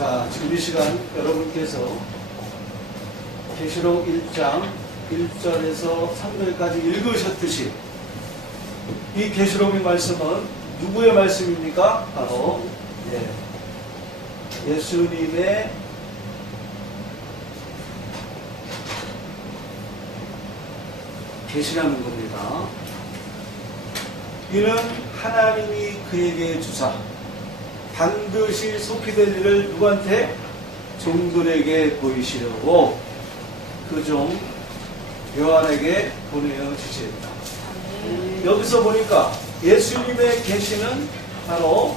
자, 지금 이 시간 여러분께서 계시록 1장 1절에서 3절까지 읽으셨듯이 이 계시록의 말씀은 누구의 말씀입니까? 바로 예수님의 계시라는 겁니다. 이는 하나님이 그에게 주사 반드시 속히 될 일을 누구한테? 종들에게 보이시려고 그 종 요한에게 보내어 주시했다. 여기서 보니까 예수님의 계시는 바로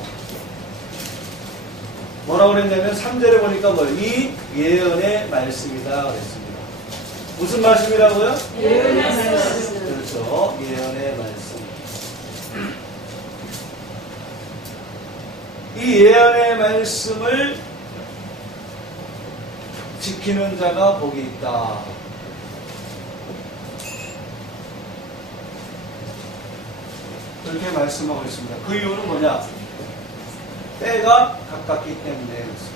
뭐라고 그랬냐면 3절에 보니까 이 예언의 말씀이다 그랬습니다. 무슨 말씀이라고요? 예언의 말씀. 그렇죠. 예언의 말씀. 이 예언의 말씀을 지키는 자가 복이 있다. 그렇게 말씀하고 있습니다. 그 이유는 뭐냐? 때가 가깝기 때문에 그렇습니다.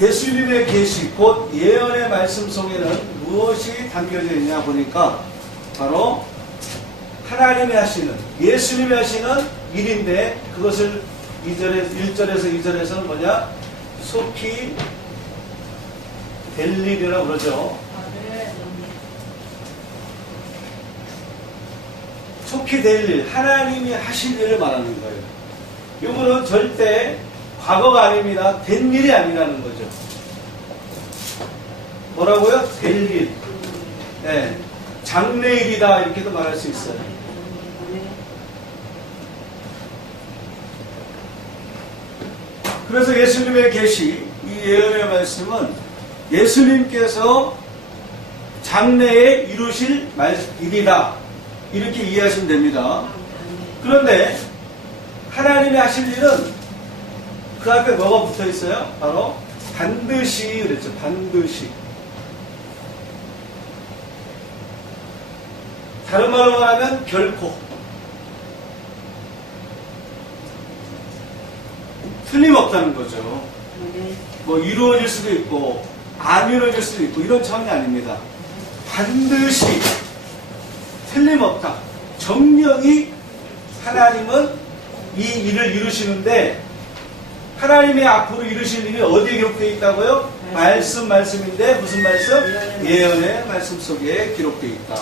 예수님의 계시, 곧 예언의 말씀 속에는 무엇이 담겨져 있냐 보니까 바로 하나님이 하시는, 예수님이 하시는 일인데 그것을 1절에서 2절에서는 뭐냐? 속히 될 일이라고 그러죠. 속히 될 일, 하나님이 하실 일을 말하는 거예요. 이거는 절대 과거가 아닙니다. 된 일이 아니라는 거죠. 뭐라고요? 될 일. 네. 장래일이다 이렇게도 말할 수 있어요. 그래서 예수님의 계시, 이 예언의 말씀은 예수님께서 장래에 이루실 일이다 이렇게 이해하시면 됩니다. 그런데 하나님이 하실 일은 그 앞에 뭐가 붙어 있어요? 바로 반드시 그랬죠. 반드시. 다른 말로 말하면 결코. 틀림없다는 거죠. 뭐 이루어질 수도 있고 안 이루어질 수도 있고 이런 차원이 아닙니다. 반드시 틀림없다. 정령이 하나님은 이 일을 이루시는데 하나님의 앞으로 이루실 일이 어디에 기록되어 있다고요? 말씀인데 무슨 말씀? 예언의 말씀 속에 기록되어 있다.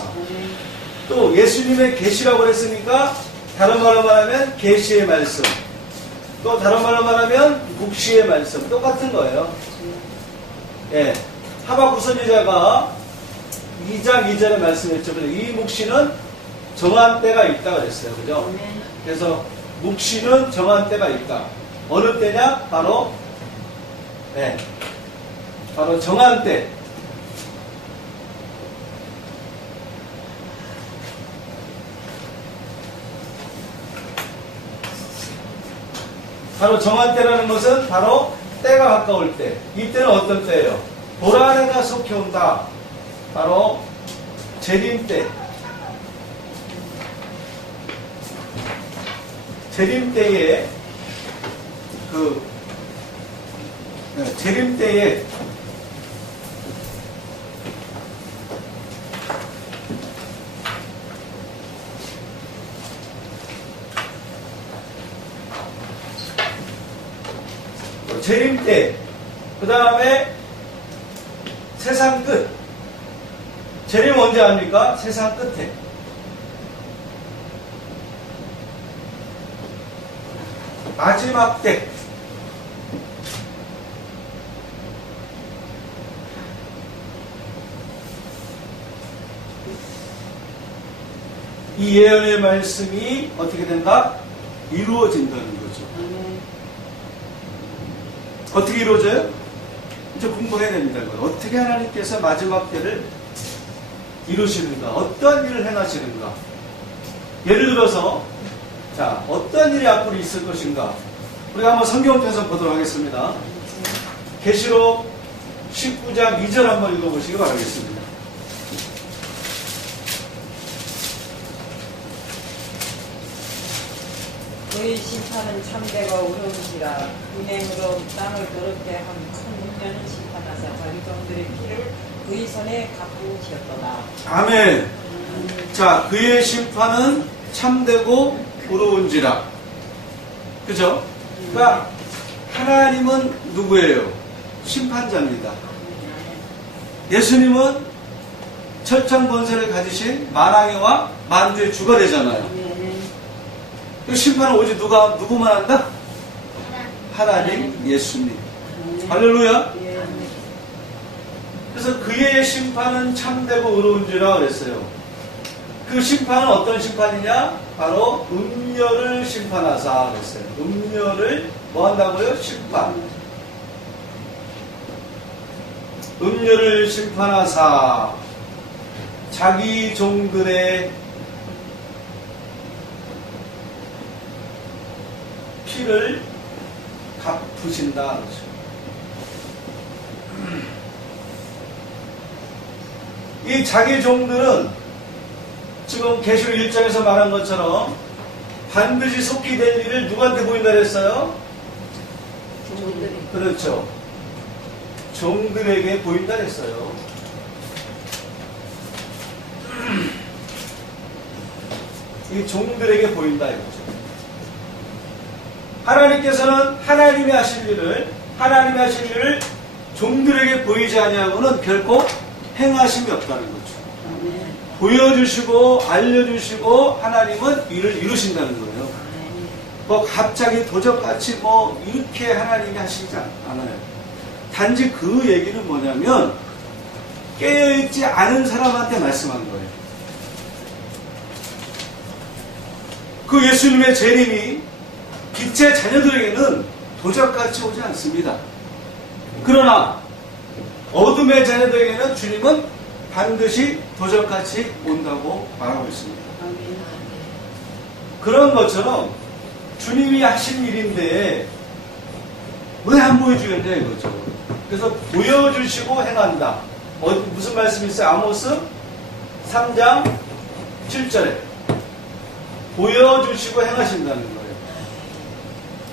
또 예수님의 계시라고 그랬으니까 다른 말로 말하면 계시의 말씀, 또 다른 말로 말하면 묵시의 말씀, 똑같은 거예요. 예, 하박국 선지자가 2장 2절에 말씀했죠. 이 묵시는 정한 때가 있다 그랬어요. 그죠? 그래서 묵시는 정한 때가 있다. 어느 때냐? 바로 바로 정한 때. 바로 정한 때라는 것은 바로 때가 가까울 때. 이 때는 어떤 때예요? 보라내가 속해 온다. 바로 재림 때. 재림 때에 재림 때에 재림 때, 그 다음에 세상 끝. 재림 언제 합니까? 세상 끝에. 마지막 때. 이 예언의 말씀이 어떻게 된다? 이루어진다는 거죠. 어떻게 이루어져요? 이제 공부해야 됩니다. 어떻게 하나님께서 마지막 때를 이루시는가? 어떤 일을 행하시는가? 예를 들어서 자, 어떤 일이 앞으로 있을 것인가? 우리가 한번 성경을 통해서 보도록 하겠습니다. 계시록 19장 2절 한번 읽어보시기 바라겠습니다. 그의 심판은 참되고 의로운지라. 은행으로 땅을 더럽게 한 큰 문명은 심판하사 자기 종들의 피를 그의 손에 갚으시었도다. 아멘. 자, 그의 심판은 참되고 의로운지라. 그죠? 그러니까 하나님은 누구예요? 심판자입니다. 예수님은 철창 권세를 가지신 만왕의 만주의 주가 되잖아요. 그 심판은 오직 누구만 한다? 하나님, 예수님. 할렐루야. 그래서 그의 심판은 참되고 의로운지라 그랬어요. 그 심판은 어떤 심판이냐? 바로 음녀를 심판하사 그랬어요. 음녀를 뭐 한다고요? 심판. 음녀를 심판하사 자기 종들의 피를 갚으신다 그렇죠. 이 자기 종들은 지금 계시록 1장에서 말한 것처럼 반드시 속히 될 일을 누구한테 보인다 그랬어요? 그렇죠. 종들에게 보인다 그랬어요. 이 종들에게 보인다 이거죠. 하나님께서는 하나님이 하실 일을 종들에게 보이지 아니하고는 결코 행하심이 없다는 거죠. 보여주시고 알려주시고 하나님은 일을 이루신다는 거예요. 뭐 갑자기 도적같이 뭐 이렇게 하나님이 하시지 않아요. 단지 그 얘기는 뭐냐면 깨어있지 않은 사람한테 말씀한 거예요. 그 예수님의 재림이 빛의 자녀들에게는 도적같이 오지 않습니다. 그러나 어둠의 자녀들에게는 주님은 반드시 도적같이 온다고 말하고 있습니다. 그런 것처럼 주님이 하신 일인데 왜 안 보여주겠냐 이거죠. 그래서 보여주시고 행한다. 무슨 말씀이 있어요? 아모스 3장 7절에 보여주시고 행하신다는 거예요.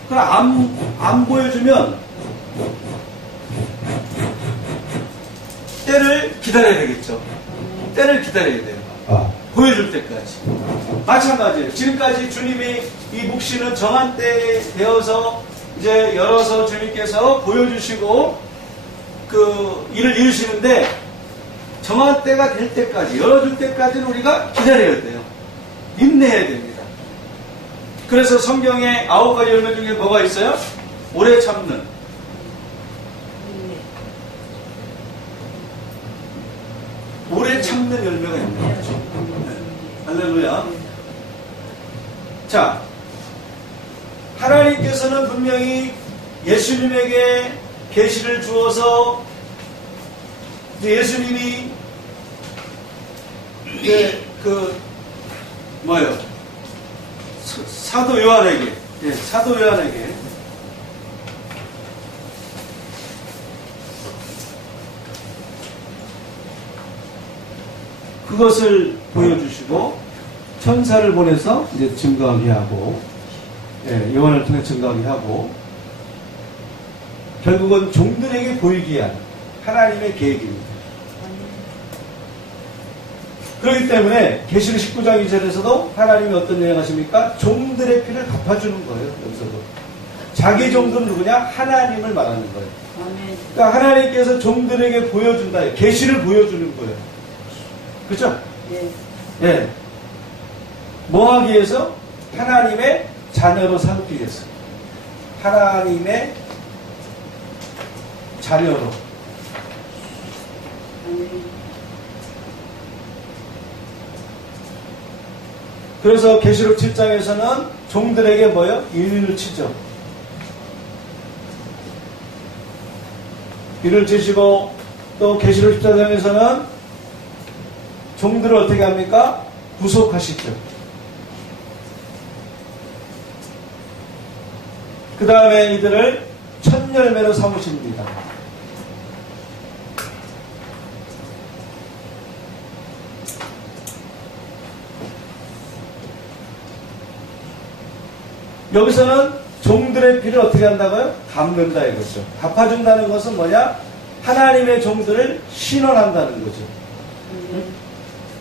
그럼 안 보여주면 때를 기다려야 되겠죠. 때를 기다려야 돼요. 보여줄 때까지. 마찬가지예요. 지금까지 주님이 이 묵시는 정한 때에 되어서 이제 열어서 주님께서 보여주시고 그 일을 이루시는데 정한 때가 될 때까지 열어줄 때까지는 우리가 기다려야 돼요. 인내해야 됩니다. 그래서 성경에 9가지 열매 중에 뭐가 있어요? 오래 참는. 오래 참는 열매가 있는 거죠. 네. 할렐루야. 자, 하나님께서는 분명히 예수님에게 계시를 주어서 예수님이 사도 요한에게 그것을 보여주시고 천사를 보내서 이제 증거하게 하고 요한을 통해 증거하게 하고 결국은 종들에게 보이게 한 하나님의 계획입니다. 그렇기 때문에 계시록 19장 2절에서도 하나님이 어떤 일을 하십니까? 종들의 피를 갚아주는 거예요. 여기서도 자기 종들은 누구냐? 하나님을 말하는 거예요. 그러니까 하나님께서 종들에게 보여준다. 계시를 보여주는 거예요. 그렇죠? 네. 뭐 하기 위해서? 하나님의 자녀로 삼기 위해서. 하나님의 자녀로. 그래서 계시록 7장에서는 종들에게 뭐요? 일을 치죠. 일을 치시고 또 계시록 14장에서는 종들을 어떻게 합니까? 구속하시죠. 그 다음에 이들을 첫 열매로 삼으십니다. 여기서는 종들의 피를 어떻게 한다고요? 갚는다 이거죠. 갚아준다는 것은 뭐냐? 하나님의 종들을 신원한다는 거죠.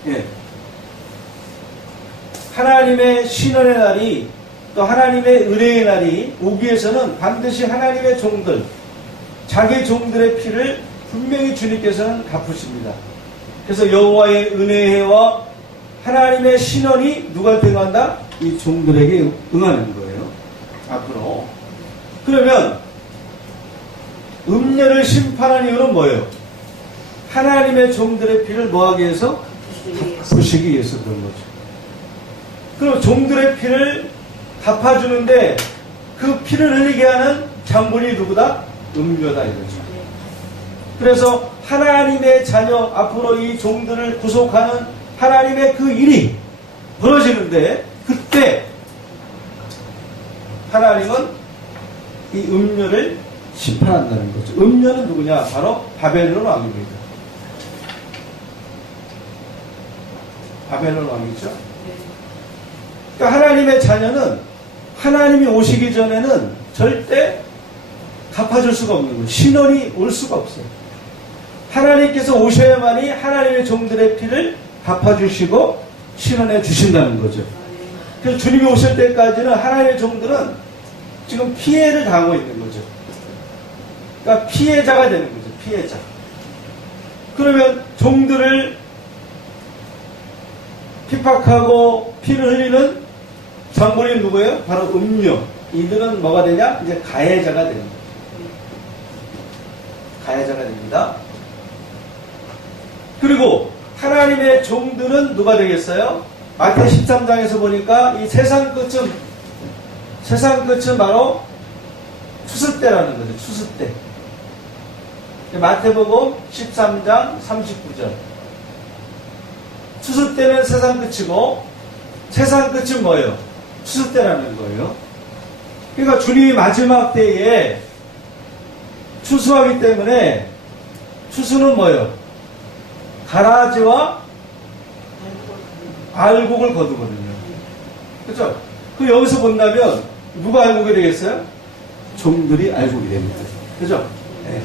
예. 하나님의 신원의 날이 또 하나님의 은혜의 날이 오기 위해서는 반드시 하나님의 종들, 자기 종들의 피를 분명히 주님께서는 갚으십니다. 그래서 여호와의 은혜의 해와 하나님의 신원이 누구한테 응한다? 이 종들에게 응하는 거예요. 앞으로. 그러면 음녀를 심판한 이유는 뭐예요? 하나님의 종들의 피를 뭐하기 위해서? 갚으시기 위해서 그런 거죠. 그럼 종들의 피를 갚아주는데 그 피를 흘리게 하는 장본이 누구다? 음녀다 이거죠. 그래서 하나님의 자녀 앞으로 이 종들을 구속하는 하나님의 그 일이 벌어지는데 그때 하나님은 이 음녀를 심판한다는 거죠. 음녀는 누구냐? 바로 바벨론 왕입니다. 바벨론 왕이죠. 그러니까 하나님의 자녀는 하나님이 오시기 전에는 절대 갚아줄 수가 없는 거예요. 신원이 올 수가 없어요. 하나님께서 오셔야만이 하나님의 종들의 피를 갚아주시고 신원해 주신다는 거죠. 그래서 주님이 오실 때까지는 하나님의 종들은 지금 피해를 당하고 있는 거죠. 그러니까 피해자가 되는 거죠. 피해자. 그러면 종들을 핍박하고 피를 흘리는 장본이 누구예요? 바로 음녀. 이들은 뭐가 되냐? 이제 가해자가 됩니다. 가해자가 됩니다. 그리고 하나님의 종들은 누가 되겠어요? 마태 13장에서 보니까 이 세상 끝은 바로 추수 때라는 거죠. 추수 때. 마태복음 13장 39절. 추수 때는 세상 끝이고 세상 끝은 뭐예요? 추수 때라는 거예요. 그러니까 주님이 마지막 때에 추수하기 때문에 추수는 뭐예요? 가라지와 알곡을 거두거든요. 그렇죠? 그 여기서 본다면 누가 알곡이 되겠어요? 종들이 알곡이 됩니다. 그렇죠? 네.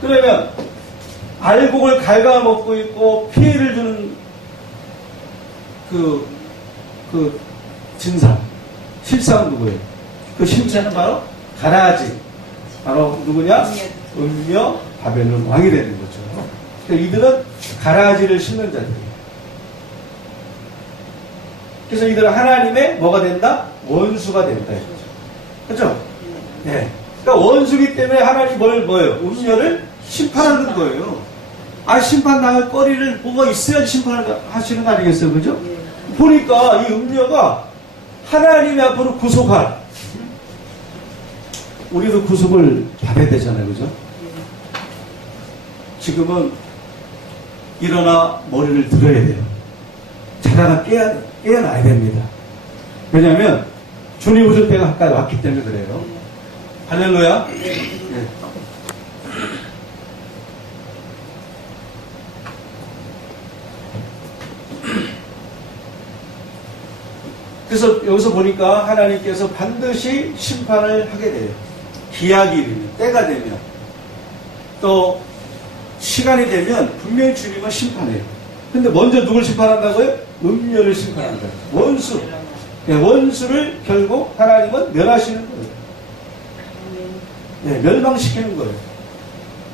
그러면 알곡을 갉아먹고 있고 피해를 주는 그 진상, 실상 누구예요? 그 실체는 바로 가라지. 바로 누구냐? 음녀 바벨론 왕이 되는 거죠. 그러니까 이들은 가라지를 심는 자들이에요. 그래서 이들은 하나님의 뭐가 된다? 원수가 된다. 그렇죠? 네. 그러니까 원수기 때문에 하나님이 뭐예요? 음녀를 심판하는 거예요. 심판당할 거리를 뭐가 있어야지 심판을 하시는 거 아니겠어요? 그죠? 보니까 이 음녀가 하나님이 앞으로 구속할, 우리도 구속을 받아야 되잖아요. 그죠? 지금은 일어나 머리를 들어야 돼요. 자다가 깨어나야 됩니다. 왜냐하면 주님 오실 때가 가까이 왔기 때문에 그래요. 할렐루야. 네. 그래서 여기서 보니까 하나님께서 반드시 심판을 하게 돼요. 기약이 이르면, 때가 되면, 또 시간이 되면 분명히 주님은 심판해요. 근데 먼저 누굴 심판한다고요? 음녀를 심판한다. 원수. 네, 원수를 결국 하나님은 멸하시는 거예요. 네, 멸망시키는 거예요.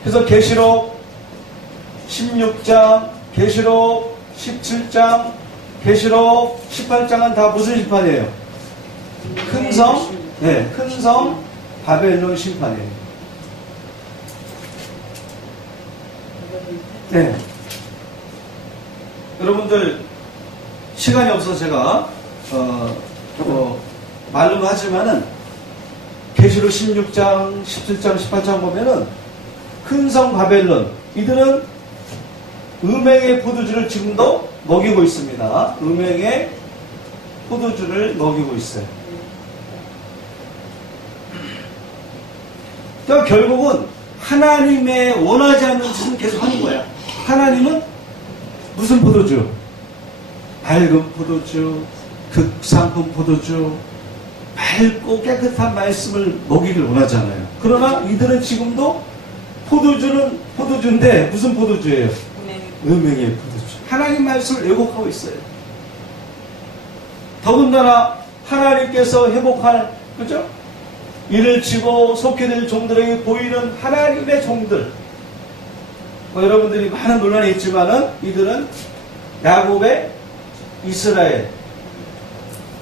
그래서 계시록 16장, 계시록 17장, 계시록 18장은 다 무슨 심판이에요? 큰 성, 네, 큰 성 바벨론 심판이에요. 네. 여러분들 시간이 없어서 제가 말로는 하지만은 계시록 16장, 17장, 18장 보면은 큰 성 바벨론 이들은 음행의 포도주를 지금도 먹이고 있습니다. 음행의 포도주를 먹이고 있어요. 그러니까 결국은 하나님의 원하지 않는 짓은 계속 하는 거야. 하나님은 무슨 포도주? 밝은 포도주, 극상품 포도주, 맑고 깨끗한 말씀을 먹이길 원하잖아요. 그러나 이들은 지금도 포도주는 포도주인데 무슨 포도주예요? 은행의 포도주. 하나님 말씀을 왜곡하고 있어요. 더군다나 하나님께서 회복할, 그죠? 이를 치고 속해될 종들에게 보이는 하나님의 종들. 뭐 여러분들이 많은 논란이 있지만은 이들은 야곱의 이스라엘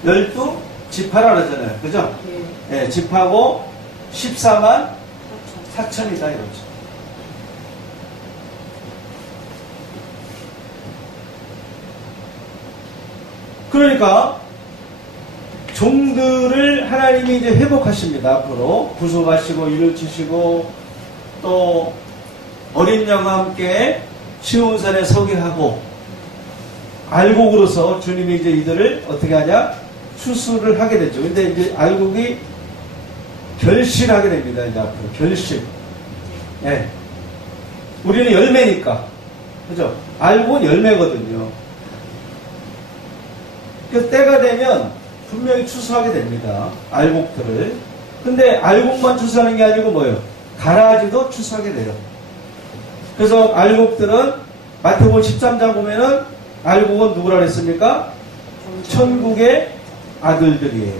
12지파라 그러잖아요. 그죠? 예, 지파고 14만 4천이다 이거죠. 그러니까 종들을 하나님이 이제 회복하십니다. 앞으로 구속하시고 일을 치시고 또 어린 양과 함께 시온산에 서게 하고 알곡으로서 주님이 이제 이들을 어떻게 하냐? 추수를 하게 되죠. 근데 이제 알곡이 결실하게 됩니다. 이제 앞으로 결실. 예. 우리는 열매니까. 그죠? 알곡은 열매거든요. 그 때가 되면 분명히 추수하게 됩니다. 알곡들을. 근데 알곡만 추수하는 게 아니고 뭐예요? 가라지도 추수하게 돼요. 그래서 알곡들은 마태복음 13장 보면은 알곡은 누구라 그랬습니까? 천국의 아들들이에요.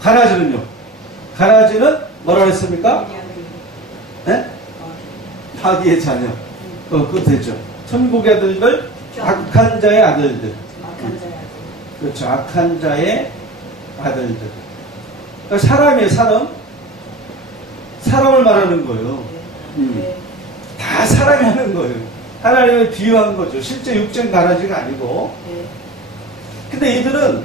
가라지는요? 가라지는 뭐라 그랬습니까? 네? 마귀의 자녀. 그거 되죠. 천국의 아들들, 악한 자의 아들들. 그렇죠. 악한 자의 아들들. 그러니까 사람이에요, 사람. 사람을 말하는 거예요. 다 사람이 하는 거예요. 하나님을 비유한 거죠. 실제 육적 가라지가 아니고. 근데 이들은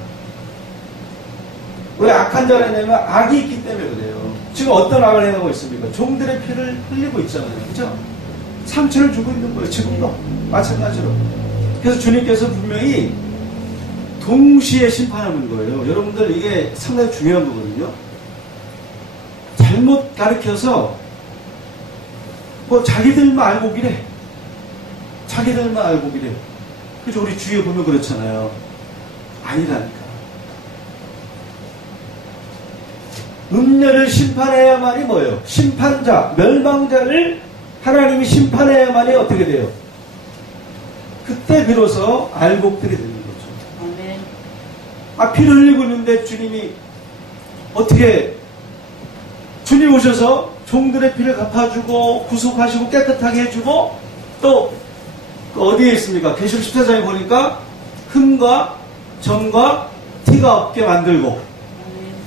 왜 악한 자를 내면 악이 있기 때문에 그래요. 지금 어떤 악을 행하고 있습니까? 종들의 피를 흘리고 있잖아요. 그죠? 상처를 주고 있는 거예요. 지금도. 마찬가지로. 그래서 주님께서 분명히 동시에 심판하는 거예요. 여러분들 이게 상당히 중요한 거거든요. 잘못 가르쳐서 뭐 자기들만 알고기래. 자기들만 알고기래. 그죠? 우리 주위에 보면 그렇잖아요. 아니라니까. 음녀를 심판해야만이 뭐예요? 심판자, 멸망자를 하나님이 심판해야만이 어떻게 돼요? 그때 비로소 알곡들이 되는 거죠. 피를 흘리고 있는데 주님이 어떻게 주님 오셔서 종들의 피를 갚아주고 구속하시고 깨끗하게 해주고 또 어디에 있습니까? 계시록 14장에 보니까 흠과 점과 티가 없게 만들고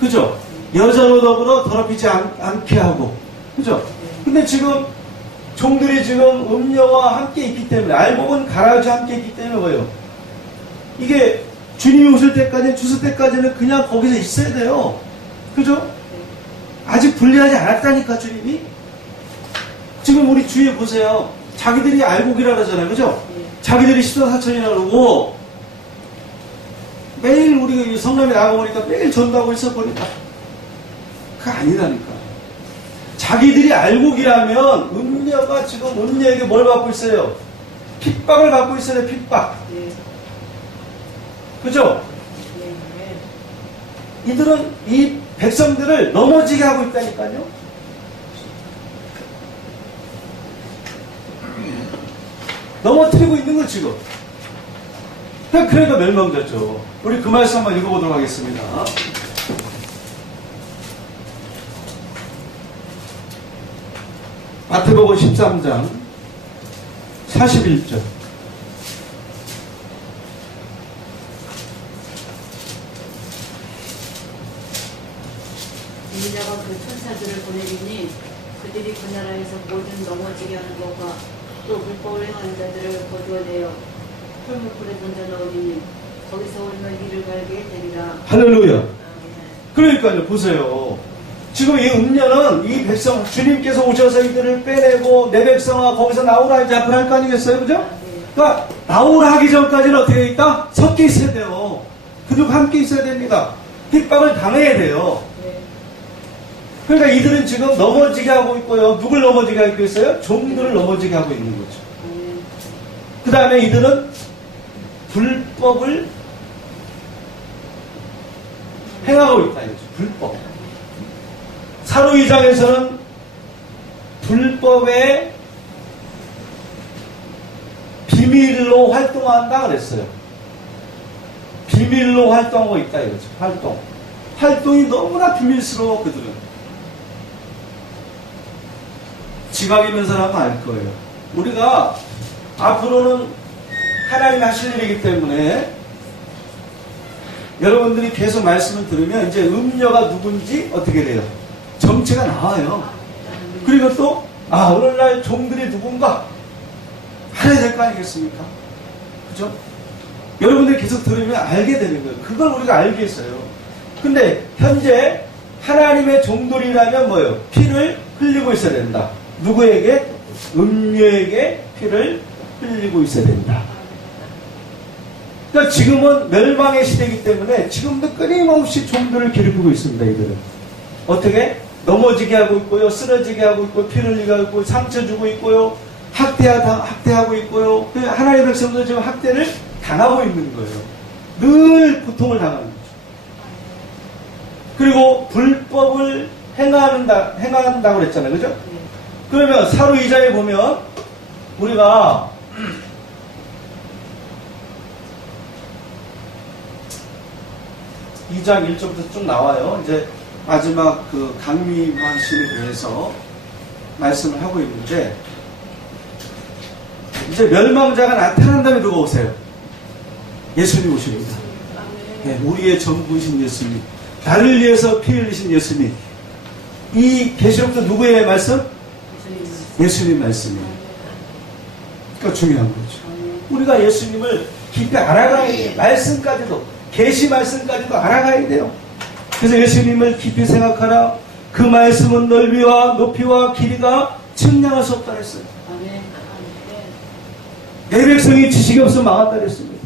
그죠? 여자로 더불어 더럽히지 않게 하고 그죠? 근데 지금 종들이 지금 음녀와 함께 있기 때문에 알곡은 가라지와 함께 있기 때문에 뭐예요? 이게 주님이 오실 때까지 주실 때까지는 그냥 거기서 있어야 돼요. 그죠? 아직 분리하지 않았다니까 주님이. 지금 우리 주위에 보세요. 자기들이 알곡이라 그러잖아요. 그죠? 자기들이 14사천이라 그러고 매일 우리 성남에 나가보니까 매일 전도하고 있어보니까 그거 아니라니까. 자기들이 알곡이라면 음녀가 지금 음녀에게 뭘 받고 있어요? 핍박을 받고 있어요. 핍박. 그죠? 이들은 이 백성들을 넘어지게 하고 있다니까요. 넘어뜨리고 있는 거 지금. 그러니까 멸망자죠. 우리 그 말씀 한번 읽어보도록 하겠습니다. 마태복음 13장 41절. 인자가 그 천사들을 보내리니 그들이 그 나라에서 모든 넘어지게 하는 것과 또 불법을 행하는 자들을 거두어내어 풀무불에 던져 넣으리니 거기서 오르면 이를 갈게 되리라. 할렐루야. 그러니까요, 보세요. 지금 이 음녀는 이 백성, 주님께서 오셔서 이들을 빼내고 내 백성아 거기서 나오라 이제 앞을 할 거 아니겠어요? 그죠? 그러니까 나오라 하기 전까지는 어떻게 돼 있다? 섞여 있어야 돼요. 그들과 함께 있어야 됩니다. 핍박을 당해야 돼요. 그러니까 이들은 지금 넘어지게 하고 있고요. 누굴 넘어지게 하고 있어요? 종들을 넘어지게 하고 있는 거죠. 그 다음에 이들은 불법을 행하고 있다 이거죠. 불법. 사도 2장에서는 불법의 비밀로 활동한다 그랬어요. 비밀로 활동하고 있다 이거죠. 활동이 너무나 비밀스러워 그들은. 지각 있는 사람은 알 거예요. 우리가 앞으로는 하나님이 하실 일이기 때문에 여러분들이 계속 말씀을 들으면 이제 음녀가 누군지 어떻게 돼요? 정체가 나와요. 그리고 또 오늘날 종들이 누군가 알아야 될 거 아니겠습니까? 그죠? 여러분들이 계속 들으면 알게 되는 거예요. 그걸 우리가 알게 했어요. 근데 현재 하나님의 종들이라면 뭐예요? 피를 흘리고 있어야 된다. 누구에게? 음녀에게 피를 흘리고 있어야 된다. 그러니까 지금은 멸망의 시대이기 때문에 지금도 끊임없이 종들을 괴롭히고 있습니다. 이들은 어떻게? 넘어지게 하고 있고요, 쓰러지게 하고 있고, 피를 흘리게 하고 있고, 상처 주고 있고요, 학대하고 있고요. 하나님의 백성도 지금 학대를 당하고 있는 거예요. 늘 고통을 당하는 거죠. 그리고 불법을 행한다고 그랬잖아요. 그죠? 그러면 사도 2장에 보면 우리가 2장 1절부터 쭉 나와요. 이제 마지막 그 강림하심에 대해서 말씀을 하고 있는데, 이제 멸망자가 나타난 다음에 누가 오세요? 예수님 오십니다. 네, 우리의 전부이신 예수님, 나를 위해서 피 흘리신 예수님. 이 계시록도 누구의 말씀? 예수님 말씀이에요. 그러니까 중요한 거죠. 우리가 예수님을 깊이 알아가야 돼요. 말씀까지도, 계시 말씀까지도 알아가야 돼요. 그래서 예수님을 깊이 생각하라. 그 말씀은 넓이와 높이와 길이가 측량할 수 없다 그랬어요. 내 백성이 지식이 없으면 망한다 그랬습니다.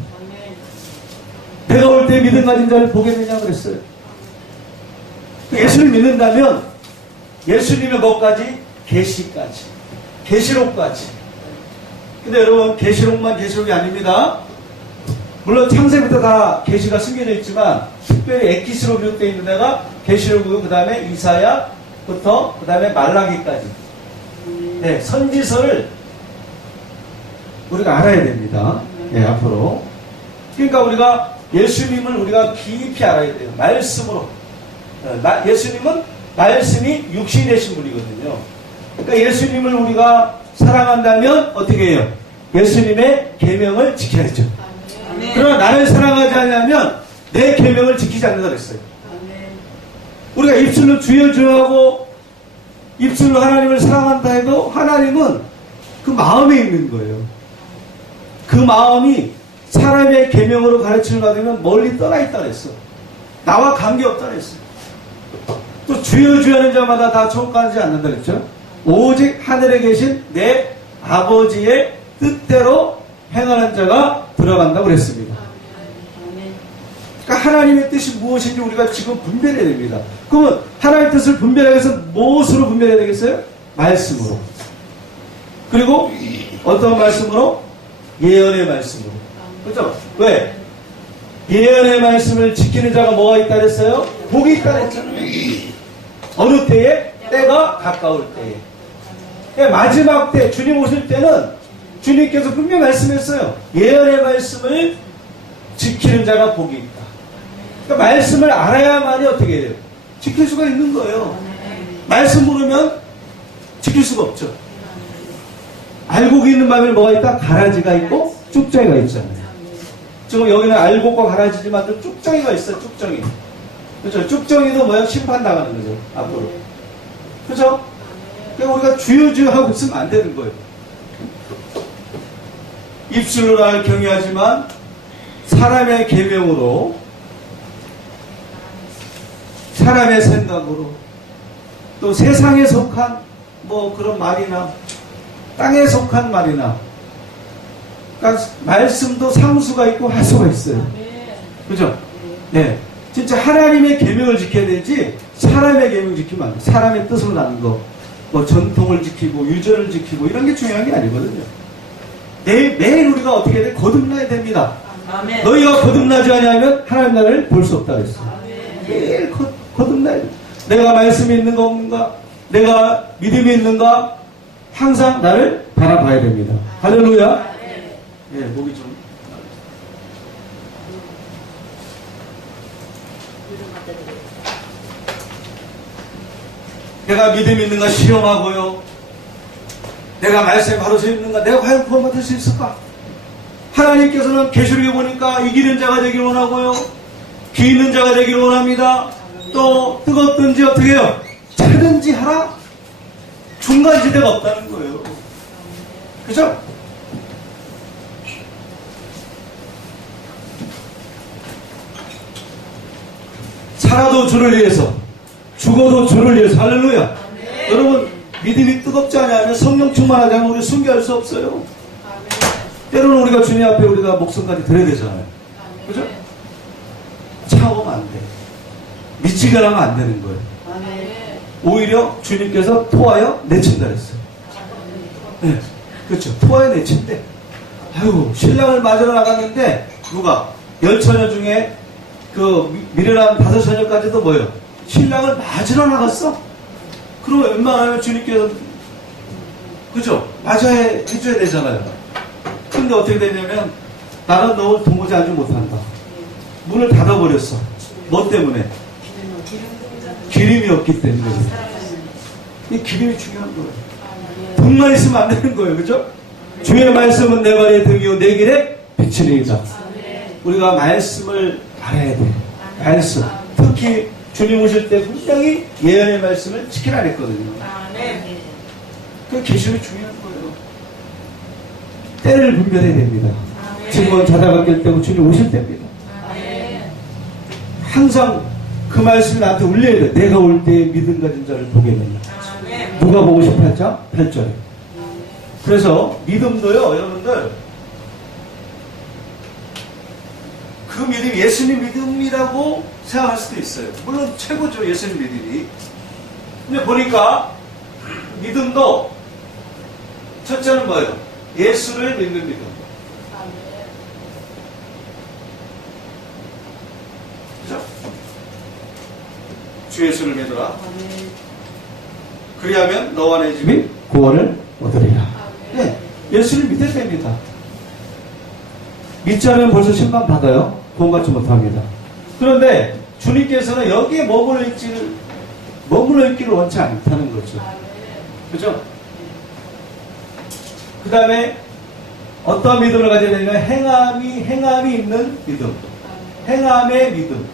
내가 올 때 믿음 가진 자를 보게 되냐 그랬어요. 예수를 믿는다면 예수님의 것까지? 계시까지, 계시록까지. 근데 여러분, 계시록만 계시록이 아닙니다. 물론 창세부터 다 계시가 숨겨져 있지만 특별히 엑기스로 기록되어 있는 데가 계시록이고, 그 다음에 이사야부터 그 다음에 말라기까지, 네, 선지서를 우리가 알아야 됩니다. 네, 앞으로. 그러니까 우리가 예수님을 우리가 깊이 알아야 돼요. 말씀으로. 예수님은 말씀이 육신이 되신 분이거든요. 그러니까 예수님을 우리가 사랑한다면 어떻게 해요? 예수님의 계명을 지켜야죠. 그러나 나를 사랑하지 않으면 내 계명을 지키지 않는다 그랬어요. 우리가 입술로 주여 주여 하고 입술로 하나님을 사랑한다 해도 하나님은 그 마음에 있는 거예요. 그 마음이 사람의 계명으로 가르침을 받으면 멀리 떠나 있다 그랬어. 나와 관계없다 그랬어. 또 주여 주여 하는 자마다 다 천국가지 않는다 그랬죠. 오직 하늘에 계신 내 아버지의 뜻대로 행하는 자가 들어간다고 그랬습니다. 그러니까 하나님의 뜻이 무엇인지 우리가 지금 분별해야 됩니다. 그러면 하나님의 뜻을 분별하기 위해서 무엇으로 분별해야 되겠어요? 말씀으로. 그리고 어떤 말씀으로? 예언의 말씀으로. 그렇죠? 왜? 예언의 말씀을 지키는 자가 뭐가 있다 그랬어요? 복이 있다 그랬잖아요. 어느 때에? 때가 가까울 때에. 그러니까 마지막 때, 주님 오실 때는 주님께서 분명히 말씀했어요. 예언의 말씀을 지키는 자가 복이 있다. 그러니까 말씀을 알아야만이 어떻게 해요? 지킬 수가 있는 거예요. 말씀 모르면 지킬 수가 없죠. 알곡이 있는 마음에 뭐가 있다? 가라지가 있고 쭉정이가 있잖아요. 지금 여기는 알곡과 가라지지만 또 쭉정이가 있어요. 쭉정이. 그렇죠? 쭉정이도 뭐야? 심판당하는 거죠. 앞으로. 그렇죠? 그러니까 우리가 주여 하고 있으면 안 되는 거예요. 입술로 나를 경외하지만 사람의 계명으로, 사람의 생각으로, 또 세상에 속한 뭐 그런 말이나 땅에 속한 말이나, 그러니까 말씀도 상수가 있고 하수가 있어요. 그죠? 네. 진짜 하나님의 계명을 지켜야 되지 사람의 계명 지키면 안 돼. 사람의 뜻으로 나는 거, 뭐 전통을 지키고 유전을 지키고 이런 게 중요한 게 아니거든요. 매일 우리가 어떻게 해야 돼? 거듭나야 됩니다. 아멘. 너희가 거듭나지 아니하면 하나님 나라를 볼 수 없다 그랬어. 매일 거듭나야 돼. 내가 말씀이 있는가 없는가, 내가 믿음이 있는가, 항상 나를 바라봐야 됩니다. 할렐루야. 예, 목이 좀. 내가 믿음이 있는가 시험하고요. 내가 말씀에 바로 서 있는가, 내가 과연 구원받을 수 있을까? 하나님께서는 계시록에 보니까 이기는 자가 되기를 원하고요. 귀 있는 자가 되기를 원합니다. 또 뜨겁든지 어떻게 해요? 차든지 하라. 중간 지대가 없다는 거예요. 그죠? 살아도 주를 위해서, 죽어도 주를 위해서. 할렐루야. 여러분, 믿음이 뜨겁지 않으면, 성령 충만하지 않으면 우리 순교할 수 없어요. 때로는 우리가 주님 앞에 우리가 목숨까지 드려야 되잖아요. 그죠? 차오면 안 돼. 미치게 하면 안 되는 거예요. 오히려 주님께서 토하여 내친다 그랬어요. 네, 그렇죠. 토하여 내친대. 아유, 신랑을 맞으러 나갔는데 누가? 10처녀 중에 그 미련한 5처녀까지도 뭐예요? 신랑을 맞으러 나갔어? 그러면 웬만하면 주님께서 그죠? 맞아야 해줘야 되잖아요. 근데 어떻게 되냐면 나는 너 도무지 알지 못한다. 문을 닫아버렸어. 뭐 때문에? 기름이 없기 때문에. 이 기름이 중요한 거예요. 등만 있으면 안 되는 거예요. 그죠? 주의 말씀은 내 발의 등이요 내 길에 비치리이다. 우리가 말씀을 알아야 돼. 말씀. 특히 주님 오실 때 분명히 예언의 말씀을 지키라 했거든요. 그 계시록이 중요한 거예요. 때를 분별해야 됩니다. 지금은 자다가 깰 때고 주님 오실 때입니다. 항상 그 말씀이 나한테 울려야 돼. 내가 올 때 믿음 가진 자를 보겠느냐. 누가 보고 18장 8절에. 그래서 믿음도요, 여러분들, 그 믿음이 예수님 믿음이라고 생각할 수도 있어요. 물론 최고죠, 예수님 믿음이. 근데 보니까 믿음도 첫째는 뭐예요? 예수를 믿는 믿음. 그죠? 주 예수를 믿어라. 그리하면 너와 내 집이 구원을 얻으리라. 네, 예수를 믿어야 됩니다. 믿지 않으면 벌써 심판 받아요. 구원받지 못합니다. 그런데 주님께서는 여기에 머물러 있기를 원치 않다는 거죠. 그죠? 그 다음에 어떤 믿음을 가져야 되냐면 행함이 있는 믿음. 행함의 믿음.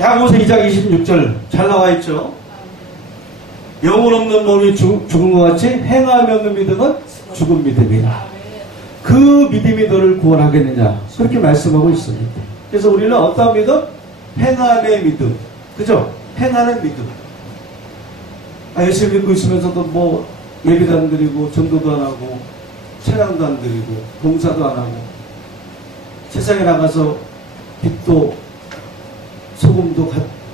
야고보서 2장 26절 잘 나와 있죠. 영혼 없는 몸이 죽은 것 같이 행함이 없는 믿음은 죽은 믿음이다. 그 믿음이 너를 구원하겠느냐, 그렇게 말씀하고 있습니다. 그래서 우리는 어떤 믿음? 행함의 믿음. 그죠? 행하는 믿음. 예수 믿고 있으면서도 뭐 예배도 안 드리고 전도도 안 하고 찬양도 안 드리고 봉사도 안 하고 세상에 나가서 빛도 소금도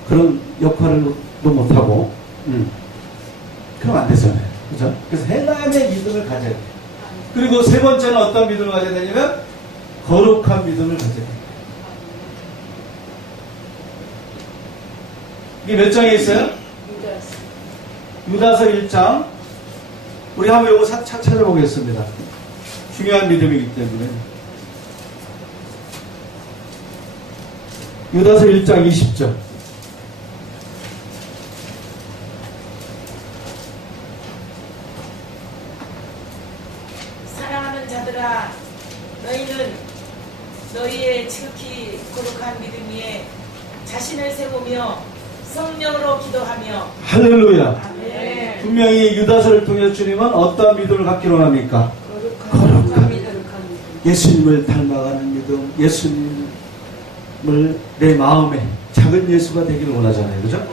그런 역할을 못하고 그럼 안 되잖아요. 그죠? 그래서 행함의 믿음을 가져야 돼요. 그리고 세 번째는 어떤 믿음을 가져야 되냐면 거룩한 믿음을 가져야 돼요. 이게 몇 장에 있어요? 유다서 1장. 우리 한번 이거 찾아보겠습니다. 중요한 믿음이기 때문에. 유다서 1장 20절. 사랑하는 자들아, 너희는 너희의 지극히 거룩한 믿음 위에 자신을 세우며 성령으로 기도하며. 할렐루야. 아멘. 분명히 유다서를 통해 주님은 어떠한 믿음을 갖기로 합니까? 거룩한 믿음. 예수님을 닮아가는 믿음, 예수님을 내 마음에 작은 예수가 되기를 원하잖아요. 그죠?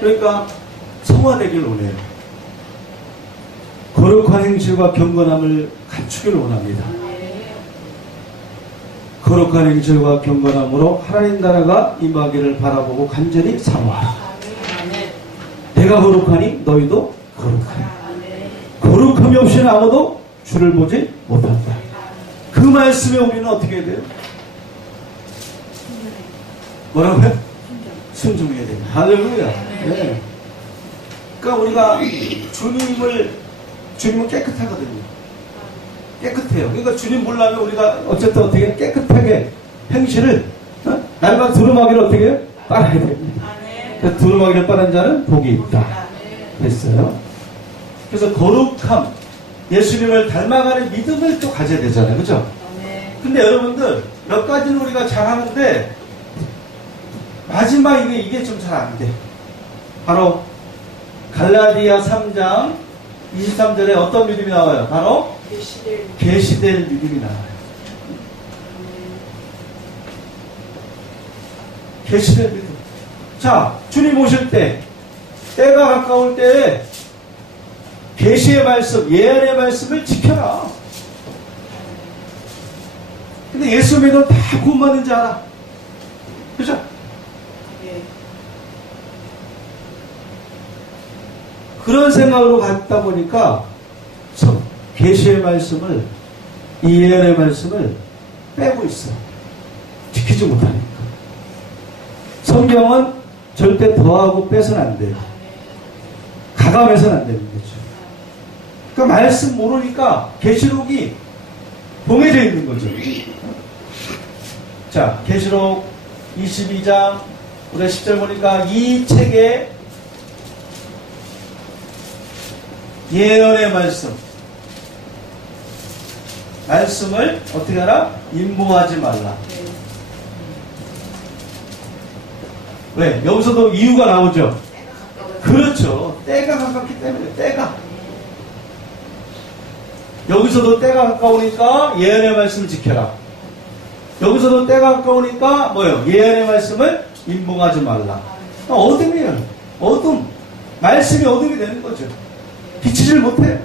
그러니까 성화되기를 원해요. 거룩한 행실과 경건함을 갖추기를 원합니다. 거룩한 행실과 경건함으로 하나님 나라가 임하기를 바라보고 간절히 사모하라. 내가 거룩하니 너희도 거룩하니. 거룩함이 없이는 아무도 주를 보지 못한다. 그 말씀에 우리는 어떻게 해야 돼요? 뭐라고요? 순종해야 돼요. 할렐루야. 네. 그러니까 우리가 주님은 깨끗하거든요. 깨끗해요. 그러니까 주님 보려면 우리가 어쨌든 어떻게 깨끗하게 행실을 날마다 두루마기를 어떻게 해요? 빨아야 됩니다. 그 두루마기를 빠는 자는 복이 있다. 됐어요. 그래서 거룩함, 예수님을 닮아가는 믿음을 또 가져야 되잖아요. 그죠? 근데 여러분들 몇 가지는 우리가 잘하는데 마지막 이게 좀 잘 안 돼. 바로 갈라디아 3장 23절에 어떤 믿음이 나와요? 바로 계시될 믿음이 나와요. 계시될 믿음. 자, 주님 오실 때, 때가 가까울 때에 계시의 말씀, 예언의 말씀을 지켜라. 근데 예수 믿으면 다 구원받는 줄 알아. 그죠? 그런 생각으로 갔다 보니까 계시의 말씀을, 이 예언의 말씀을 빼고 있어. 지키지 못하니까. 성경은 절대 더하고 빼서는 안 돼요. 가감해서는 안 되는 거죠. 그러니까 말씀 모르니까 계시록이 봉해져 있는 거죠. 자, 계시록 22장 우리 10절 보니까 이 책에 예언의 말씀을 어떻게 하라? 임보하지 말라. 왜? 여기서도 이유가 나오죠. 그렇죠. 때가 가깝기 때문에 때가. 여기서도 때가 가까우니까 예언의 말씀을 지켜라. 여기서도 때가 가까우니까 뭐예요? 예언의 말씀을 임봉하지 말라. 어둠이에요. 어둠. 말씀이 어둠이 되는 거죠. 비치질 못해요.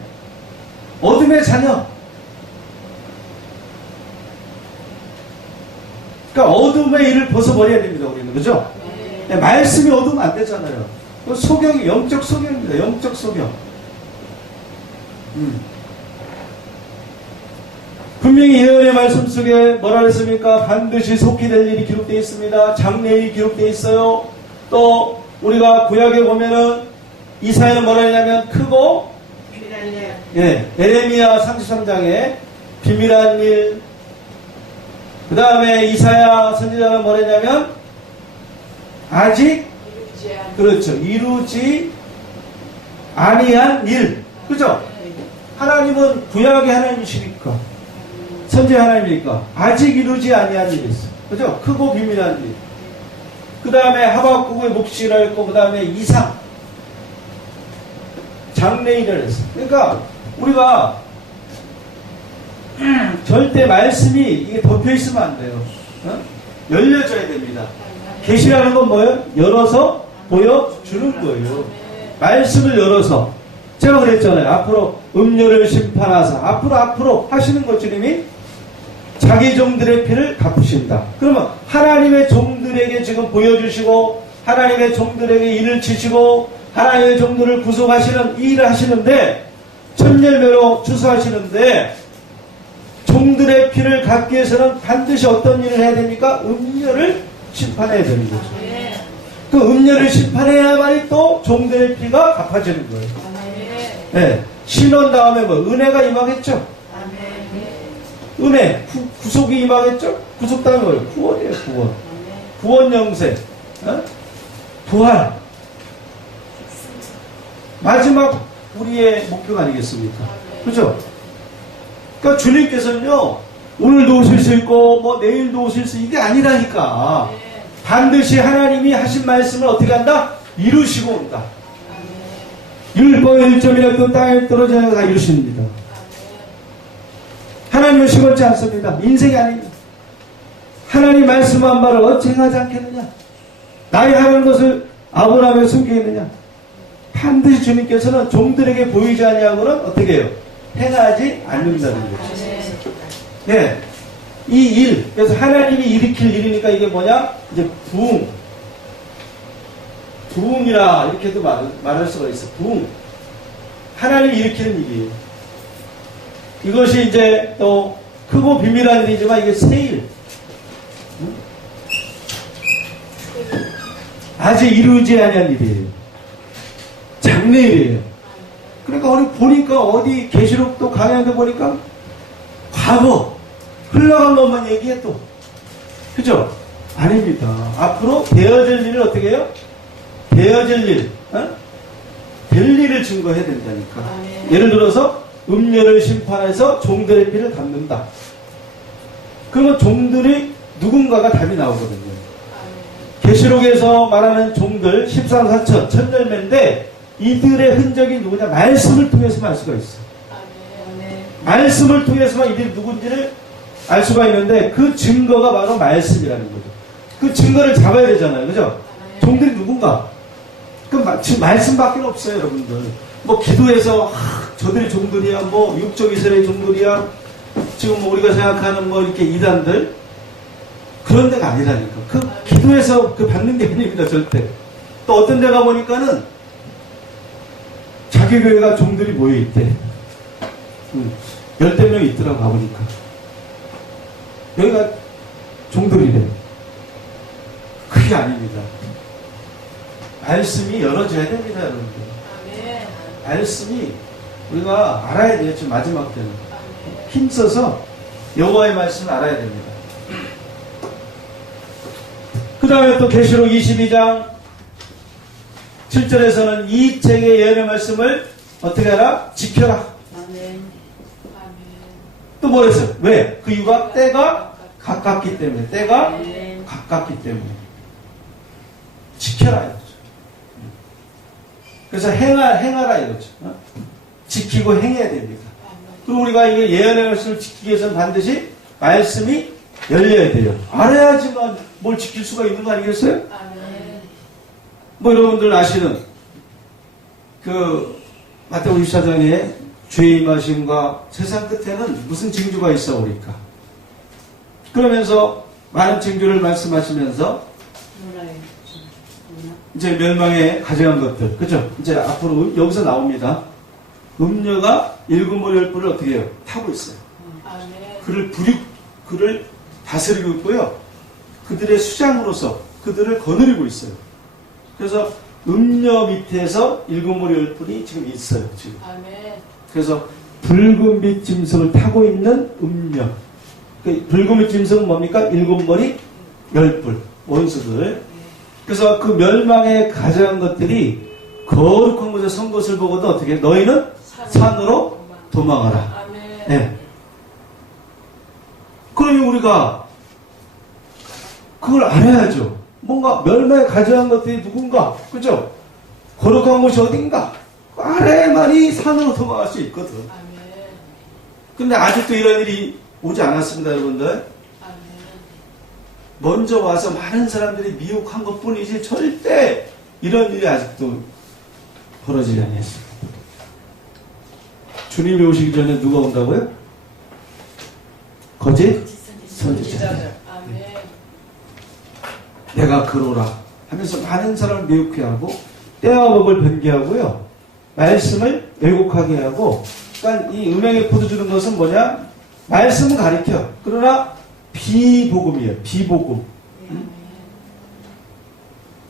어둠의 자녀. 그러니까 어둠의 일을 벗어버려야 됩니다. 우리는. 그죠? 말씀이 어두우면 안 되잖아요. 소경이 영적 소경입니다. 영적 소경. 분명히 예언의 말씀 속에 뭐라 그랬습니까? 반드시 속히 될 일이 기록되어 있습니다. 장래일이 기록되어 있어요. 또 우리가 구약에 보면은 이사야는 뭐라 했냐면 크고 에레미야 33장에 비밀한 일. 그 다음에 이사야 선지자는 뭐라 했냐면 아직 그렇죠. 이루지 아니한 일. 그죠? 하나님은 구약의 하나님이시니까 선지 하나님이니까 아직 이루지 아니한 일이 있어. 그죠? 크고 비밀한 일. 그 다음에 하박국의 묵시라 했고 그 다음에 이상 장래일을 했어. 그러니까 우리가 절대 말씀이 이게 덮여 있으면 안 돼요. 열려져야 됩니다. 계시라는 건 뭐예요? 열어서 보여주는 거예요. 말씀을 열어서. 제가 그랬잖아요. 앞으로 음료를 심판하사 앞으로 하시는 것 주님이 자기 종들의 피를 갚으신다. 그러면 하나님의 종들에게 지금 보여주시고 하나님의 종들에게 일을 지시고 하나님의 종들을 구속하시는 이 일을 하시는데 천열매로 추수하시는데 종들의 피를 갚기 위해서는 반드시 어떤 일을 해야 됩니까? 음료를 심판해야 되는 거죠. 그 음료를 심판해야만이 또 종들의 피가 갚아지는 거예요. 네. 신원 다음에 뭐 은혜가 임하겠죠. 은혜, 구속이 임하겠죠. 구속 다음에 뭐예요? 구원이에요. 구원 영생, 부활. 마지막 우리의 목표가 아니겠습니까? 그죠? 그러니까 주님께서는요 오늘도 오실 수 있고 뭐 내일도 오실 수 이게 아니라니까. 반드시 하나님이 하신 말씀을 어떻게 한다? 이루시고 온다. 율법의 1점이라도 땅에 떨어지는 거 다 이루십니다. 하나님은 시골지 않습니다. 인생이 아닙니다. 하나님 말씀한 바를 어찌 행하지 않겠느냐? 나의 하는 것을 아브라함에 숨기겠느냐? 반드시 주님께서는 종들에게 보이지 아니하고는 어떻게 해요? 행하지 않는다는 거죠. 네. 이 일, 그래서 하나님이 일으킬 일이니까 이게 뭐냐? 이제 부흥이라 이렇게도 말할 수가 있어. 부흥. 하나님이 일으키는 일이에요. 이것이 이제 또 크고 비밀한 일이지만 이게 세일. 아직 이루어지지 아니한 일이에요. 장래일이에요. 그러니까 우리 보니까 어디 계시록도 강의하는데 보니까 과거 흘러간 것만 얘기해 또. 그죠? 아닙니다. 앞으로 되어질 일을 어떻게 해요? 되어질 일, 될 일을 증거해야 된다니까. 예를 들어서 음녀를 심판해서 종들의 피를 갚는다. 그러면 종들이 누군가가 답이 나오거든요. 계시록에서 말하는 종들 13사천 천열매인데 이들의 흔적이 누구냐? 말씀을 통해서만 알 수가 있어. 말씀을 통해서만 이들이 누군지를 알 수가 있는데 그 증거가 바로 말씀이라는 거죠. 그 증거를 잡아야 되잖아요. 그죠? 종들이 누군가? 그 말씀밖에 없어요, 여러분들. 뭐 기도해서 저들이 종들이야, 뭐 육적 이스라엘 종들이야, 지금 뭐 우리가 생각하는 뭐 이렇게 이단들 그런 데가 아니라니까. 그 기도해서 그 받는 게 아닙니다, 절대. 또 어떤 데 가보니까는 자기 교회가 종들이 모여있대. 10명 있더라고, 가보니까. 여기가 종들이래. 그게 아닙니다. 말씀이 열어져야 됩니다, 여러분들. 말씀이 우리가 알아야 돼요, 지금 마지막 때는. 힘써서 여호와의 말씀을 알아야 됩니다. 그 다음에 또 계시록 22장 7절에서는 이 책의 예언의 말씀을 어떻게 하라? 지켜라. 또 뭐랬어요? 왜? 그 이유가 때가 가깝기 때문에. 때가 가깝기 때문에. 지켜라 이거죠. 그래서 행하라 이거죠. 지키고 행해야 됩니다. 그리고 우리가 이게 예언의 말씀을 지키기 위해서는 반드시 말씀이 열려야 돼요. 알아야지만 뭘 지킬 수가 있는 거 아니겠어요? 뭐 여러분들 아시는 그 마태복음 24장에 죄의 임하심과 세상 끝에는 무슨 징조가 있어 오니까. 그러면서 많은 징조를 말씀하시면서 이제 멸망에 가져간 것들, 그죠? 이제 앞으로 여기서 나옵니다. 음녀가 일곱 머리 열불을 어떻게 해요? 타고 있어요. 그를 다스리고 있고요. 그들의 수장으로서 그들을 거느리고 있어요. 그래서 음녀 밑에서 일곱 머리 열불이 지금 있어요. 지금. 그래서 붉은빛 짐승을 타고 있는 음녀. 그 붉은빛 짐승은 뭡니까? 일곱 머리 열불 원수들. 그래서 그 멸망에 가져간 것들이 거룩한 곳에 선 것을 보고도 어떻게 해? 너희는 산으로 도망하라. 네. 그러면 우리가 그걸 알아야죠. 뭔가 멸망에 가져간 것들이 누군가, 그죠? 거룩한 곳이 어딘가 알아야만이 산으로 도망갈 수 있거든. 근데 아직도 이런 일이 오지 않았습니다, 여러분들. 먼저 와서 많은 사람들이 미혹한 것 뿐이지 절대 이런 일이 아직도 벌어지지 않았습니다. 주님이 오시기 전에 누가 온다고요? 거짓 선지자들. 내가 그러라 하면서 많은 사람을 미혹해 하고 때와 법을 변개하고요. 말씀을 왜곡하게 하고, 그러니까 이 음행의 포도 주는 것은 뭐냐? 말씀은 가리켜. 그러나 비복음이에요. 비복음.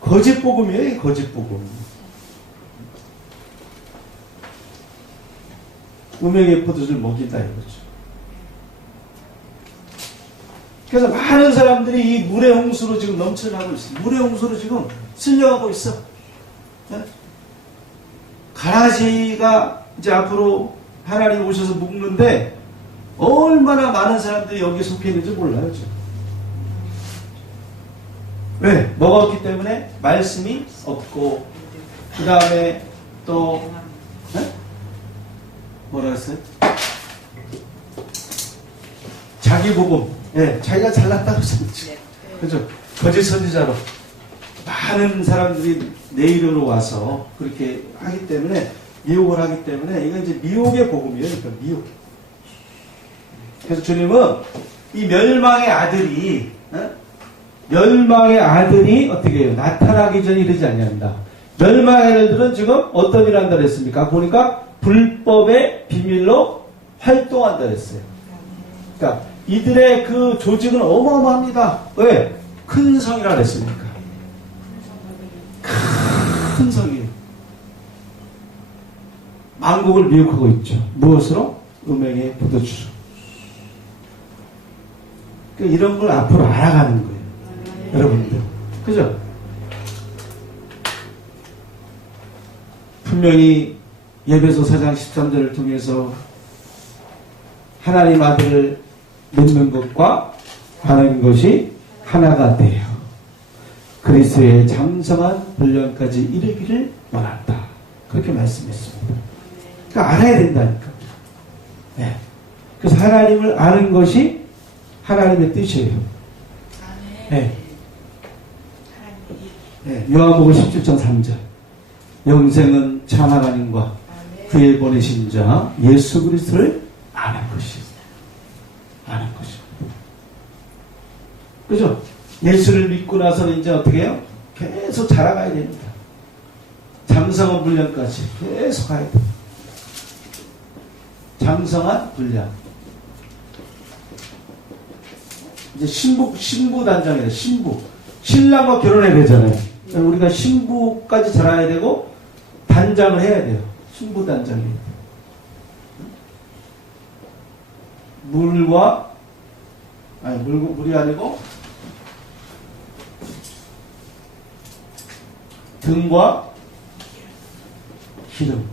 거짓 복음이에요. 거짓 복음. 음행의 포도주를 먹인다 이거죠. 그래서 많은 사람들이 이 물의 홍수로 지금 넘쳐나고 있어. 물의 홍수로 지금 쓸려가고 있어. 네? 가라지가 이제 앞으로 하나님 오셔서 묶는데 얼마나 많은 사람들이 여기에 속해 있는지 몰라요. 지금. 왜? 뭐가 없기 때문에? 말씀이 없고, 그 다음에 또 네? 뭐라 했어요? 자기 복음. 예, 자기가 잘났다고 생각지. 그죠? 거짓 선지자로 많은 사람들이 내 이름으로 와서 그렇게 하기 때문에, 미혹을 하기 때문에, 이건 이제 미혹의 복음이에요. 그러니까 미혹. 그래서 주님은 이 멸망의 아들이, 멸망의 아들이 어떻게 해요? 나타나기 전에 이르지 아니한다. 멸망의 아들들은 지금 어떤 일을 한다 그랬습니까? 보니까 불법의 비밀로 활동한다 했어요. 그러니까 이들의 그 조직은 어마어마합니다. 왜? 큰 성이라 그랬으니까. 큰 성이에요. 만국을 미혹하고 있죠. 무엇으로? 음행의 포도주로. 그러니까 이런 걸 앞으로 알아가는 거예요. 여러분들. 그죠? 분명히 예배소 4장 13절을 통해서 하나님 아들을 믿는 것과 하는 것이 하나가 되어 그리스도의 장성한 분량까지 이르기를 원한다. 그렇게 말씀했습니다. 그러니까 알아야 된다니까. 네. 그래서 하나님을 아는 것이 하나님의 뜻이에요. 네. 네. 요한복음 17장 3절. 영생은 참 하나님과 그의 보내신 자 예수 그리스도를 아는 것이에요. 아는 것이에요. 그죠? 예수를 믿고 나서는 이제 어떻게 해요? 계속 자라가야 됩니다. 장성한 분량까지 계속 가야 돼요. 장성한 분량. 이제 신부 단장이에요. 신부. 신랑과 결혼해야 되잖아요. 우리가 신부까지 자라야 되고 단장을 해야 돼요. 신부 단장이. 물이 아니고 등과 기름.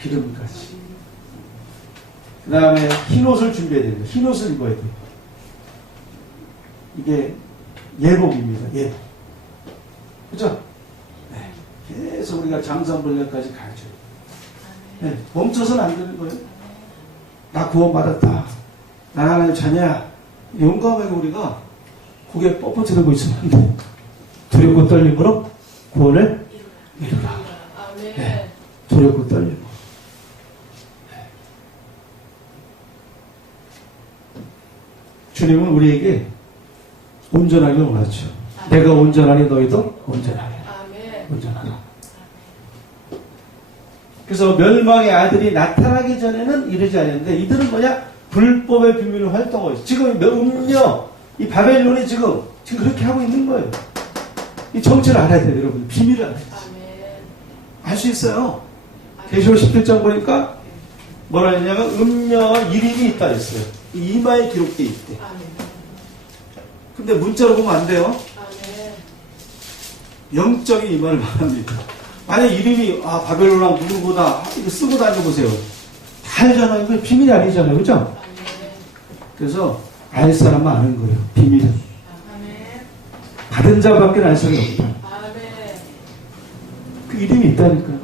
기름까지. 그 다음에 흰 옷을 준비해야 됩니다. 흰 옷을 입어야 돼요. 이게 예복입니다. 예복. 그죠? 네. 계속 우리가 장성분량까지 가야죠. 네. 멈춰서는 안 되는 거예요. 나 구원받았다. 나 하나님 자녀야. 용감하게 우리가 고개 뻣뻣이 들고 있으면 안 돼. 두렵고 떨림으로 구원을 이루라. 네. 두렵고 떨림으로. 주님은 우리에게 온전하게 원하죠. 내가 온전하니 너희도 온전하게. 온전하라. 그래서 멸망의 아들이 나타나기 전에는 이러지 않았는데 이들은 뭐냐? 불법의 비밀을 활동하고 있어요. 지금 음녀, 이 바벨론이 지금 그렇게 하고 있는 거예요. 이 정체를 알아야 돼요, 여러분. 비밀을 알아야 돼요. 알 수 있어요. 계시록 17장 보니까 뭐라 했냐면 음녀 이름이 있다 했어요. 이마에 기록되어 있대. 근데 문자로 보면 안 돼요. 영적인 이마를 말합니다. 만약 이름이 바벨론왕 누구보다 이거 쓰고 다녀보세요. 다 알잖아요. 이거 비밀이 아니잖아요. 그죠? 그래서 알 사람만 아는 거예요. 비밀은. 받은 자밖에 알 사람이 없다. 그 이름이 있다니까요.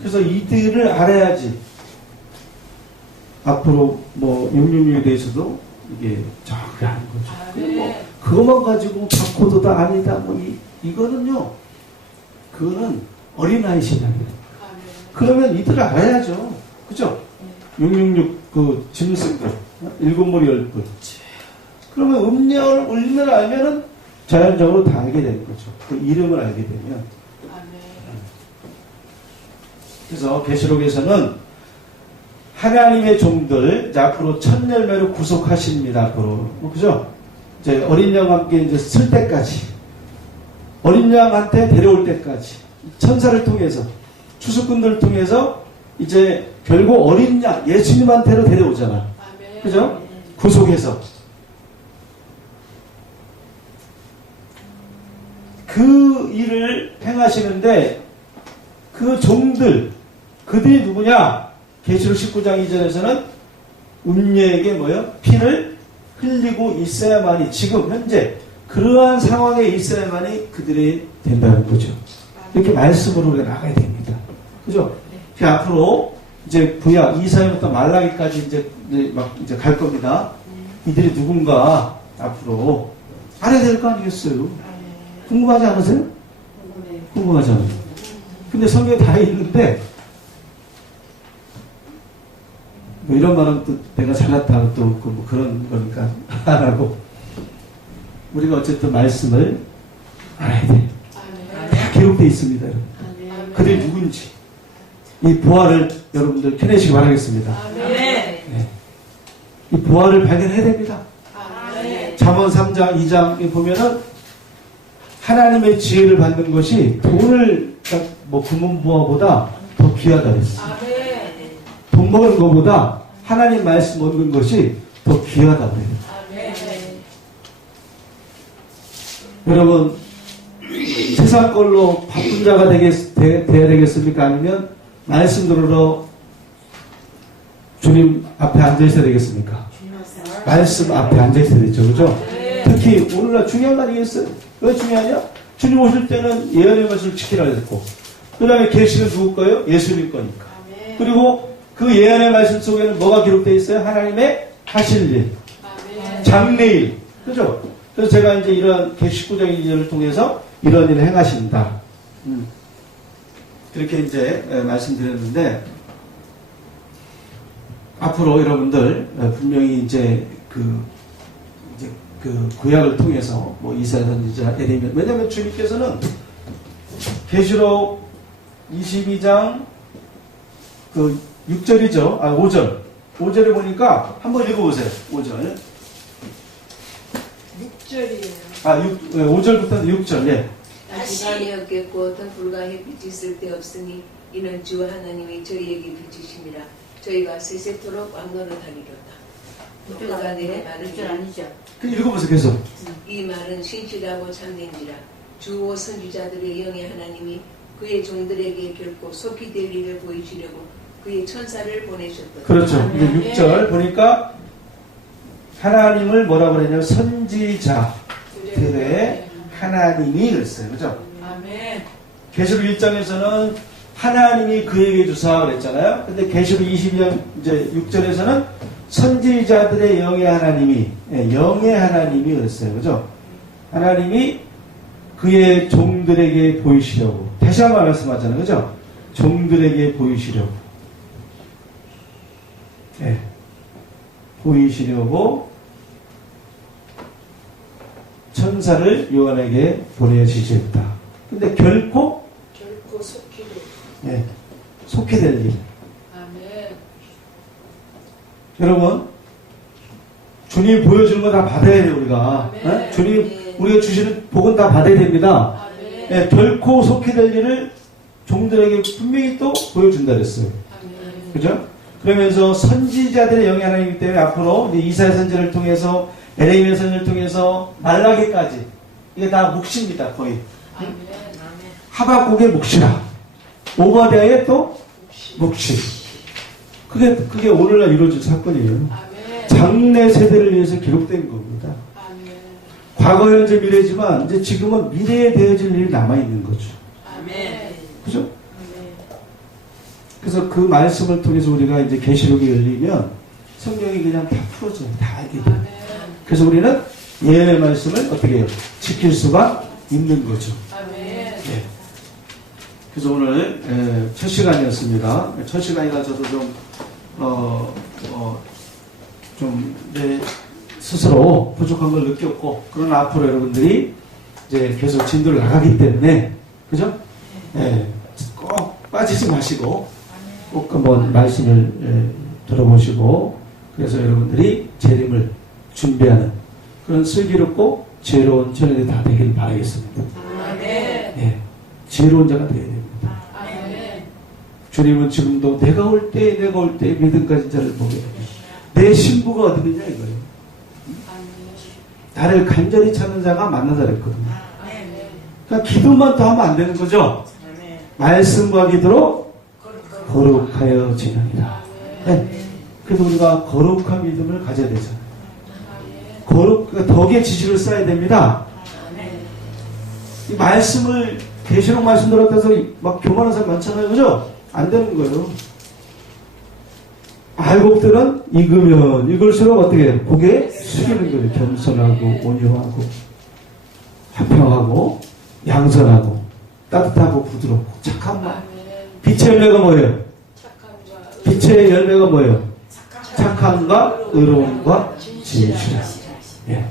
그래서 이들을 알아야지 앞으로 뭐 666에 대해서도 이게 정확히 아는 거죠. 뭐 그것만 가지고 바코드다 아니다 뭐 이거는요. 그거는 어린아이 신앙이에요. 그러면 이들을 알아야죠. 그죠? 666 그 짐승들 7머리 10뿔. 그러면 음녀를 알면은 자연적으로 다 알게 되는 거죠. 그 이름을 알게 되면. 그래서 계시록에서는 하나님의 종들 앞으로 첫 열매로 구속하십니다. 앞으로 그죠? 이제 어린 양과 함께 이제 쓸 때까지 어린 양한테 데려올 때까지 천사를 통해서 추수꾼들을 통해서 이제 결국 어린 양 예수님한테로 데려오잖아. 그죠? 구속해서 그 일을 행하시는데 그 종들 그들이 누구냐? 계시록 19장 이전에서는 음녀에게 뭐요? 피를 흘리고 있어야만이 지금 현재 그러한 상황에 있어야만이 그들이 된다는 거죠. 이렇게 말씀으로 우리가 나가야 됩니다. 그죠? 그 앞으로 이제 구약 이사야부터 말라기까지 이제 갈 겁니다. 이들이 누군가 앞으로 알아야 될 거 아니겠어요? 궁금하지 않으세요? 궁금하잖아요. 근데 성경에 다 있는데 뭐 이런 말은 또 내가 잘났다 또 뭐 그런 거니까 안 하고 우리가 어쨌든 말씀을 알아야 돼. 다 기록되어 있습니다. 그들이 누군지 이 보화를 여러분들 캐내시기 바라겠습니다. 아멘. 네. 이 보화를 발견해야 됩니다. 아멘. 잠언 3장 2장에 보면은 하나님의 지혜를 받는 것이 돈을 뭐 금은보화보다 더 귀하다 그랬어요. 아멘. 돈 버는 것보다 하나님 말씀 얻는 것이 더 귀하다 그래요. 아멘. 여러분 세상 걸로 바쁜 자가 돼야 되겠습니까? 아니면 말씀 들으러 주님 앞에 앉아 있어야 되겠습니까? 말씀 앞에 앉아 있어야 되죠, 그죠? 특히 오늘날 중요한 거 아니겠어요? 왜 중요하냐? 주님 오실 때는 예언의 말씀을 지키라 했고, 그 다음에 계시는 누구 거예요? 예수님 거니까. 그리고 그 예언의 말씀 속에는 뭐가 기록되어 있어요? 하나님의 하실 일, 장래일, 그죠? 그래서 제가 이제 이런 개19장 인연을 통해서 이런 일을 행하신다. 그렇게 이제 말씀드렸는데, 앞으로 여러분들 분명히 이제 그 구약을 통해서 뭐 이사야 선지자 에레미야, 왜냐하면 주님께서는 계시록 22장 그 6절이죠. 5절. 5절에 보니까 한번 읽어보세요. 5절. 6절이에요. 5절부터 6절. 예. 시간이었겠고 더 불과 햇빛이 있을 때 없으니 이는 주 하나님이 저희에게 비추심이라 저희가 세세토록 왕노릇하리로다. 그가 내게 말을 6절 아니죠? 읽어보세요. 계속. 이 말은 신실하고 참된지라 주오 선지자들의 영의 하나님이 그의 종들에게 결코 속히 될 일을 보이시려고 그의 천사를 보내셨다. 그렇죠. 이제 6절 보니까 하나님을 뭐라고 그랬냐면 선지자들의 하나님이 그랬어요. 그죠? 아멘. 계시록 1장에서는 하나님이 그에게 주사 그랬잖아요. 근데 계시록 22장 이제 6절에서는 선지자들의 영의 하나님이, 영의 하나님이 그랬어요. 그죠? 하나님이 그의 종들에게 보이시려고. 다시 한번 말씀하잖아요. 그죠? 종들에게 보이시려고. 네. 보이시려고 천사를 요한에게 보내주셨다. 근데 결코 속히도. 네, 속히 될 일. 아멘. 여러분, 주님 보여주는 거 다 받아야 돼요, 우리가. 아멘. 네? 주님, 우리가 주시는 복은 다 받아야 됩니다. 아멘. 네, 결코 속히 될 일을 종들에게 분명히 또 보여준다 그랬어요. 아멘. 그죠? 그러면서 선지자들의 영이 하나님이기 때문에 앞으로 이사야 선지를 통해서 에레미야 선지를 통해서 말라기까지 이게 다 묵시입니다, 거의. 아멘. 하박국의 묵시라. 오바댜의 또 묵시. 그게 오늘날 이루어질 사건이에요. 아멘. 장래 세대를 위해서 기록된 겁니다. 아멘. 과거, 현재, 미래지만 이제 지금은 미래에 되어질 일이 남아있는 거죠. 아멘. 그죠? 그래서 그 말씀을 통해서 우리가 이제 계시록이 열리면 성경이 그냥 다 풀어져요. 다 알게 돼요. 아멘. 그래서 우리는 예언의 말씀을 어떻게 해요? 지킬 수가 있는 거죠. 아멘. 예. 그래서 오늘 첫 시간이었습니다. 첫 시간이라 저도 좀 내 스스로 부족한 걸 느꼈고, 그러나 앞으로 여러분들이 이제 계속 진도를 나가기 때문에, 그죠? 예. 꼭 빠지지 마시고 꼭 한번 말씀을 들어보시고, 그래서 여러분들이 재림을 준비하는 그런 슬기롭고 지혜로운 저녁이 다 되길 바라겠습니다. 아멘. 예. 지혜로운 자가 되어야 됩니다. 아멘. 주님은 지금도 내가 올 때 믿음 가진 자를 보게 내 신부가 어디 있느냐 이거예요. 나를 간절히 찾는 자가 만나자 그랬거든요. 그러니까 기도만 더 하면 안 되는 거죠. 말씀과 기도로 거룩하여 지내니라. 네. 그래서 우리가 거룩한 믿음을 가져야 되잖아요. 그러니까 덕의 지식을 쌓아야 됩니다. 이 말씀을 계시록 말씀 들었다고 해서 막 교만한 사람 많잖아요. 그죠? 안 되는 거예요. 알곡들은 익으면 익을수록 어떻게 해요? 고개 숙이는 거예요. 겸손하고 온유하고 화평하고 양선하고 따뜻하고 부드럽고 착한 말. 빛의 열매가 뭐예요? 빛의 열매가 뭐예요? 착함과 의로움과 진실이라. 예.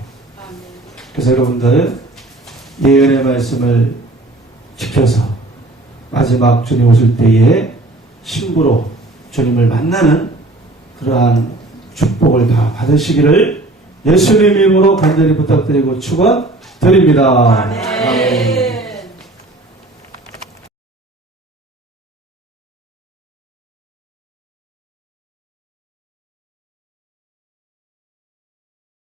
그래서 여러분들 예언의 말씀을 지켜서 마지막 주님 오실 때에 신부로 주님을 만나는 그러한 축복을 다 받으시기를 예수님 이름으로 간절히 부탁드리고 축원드립니다. 아멘.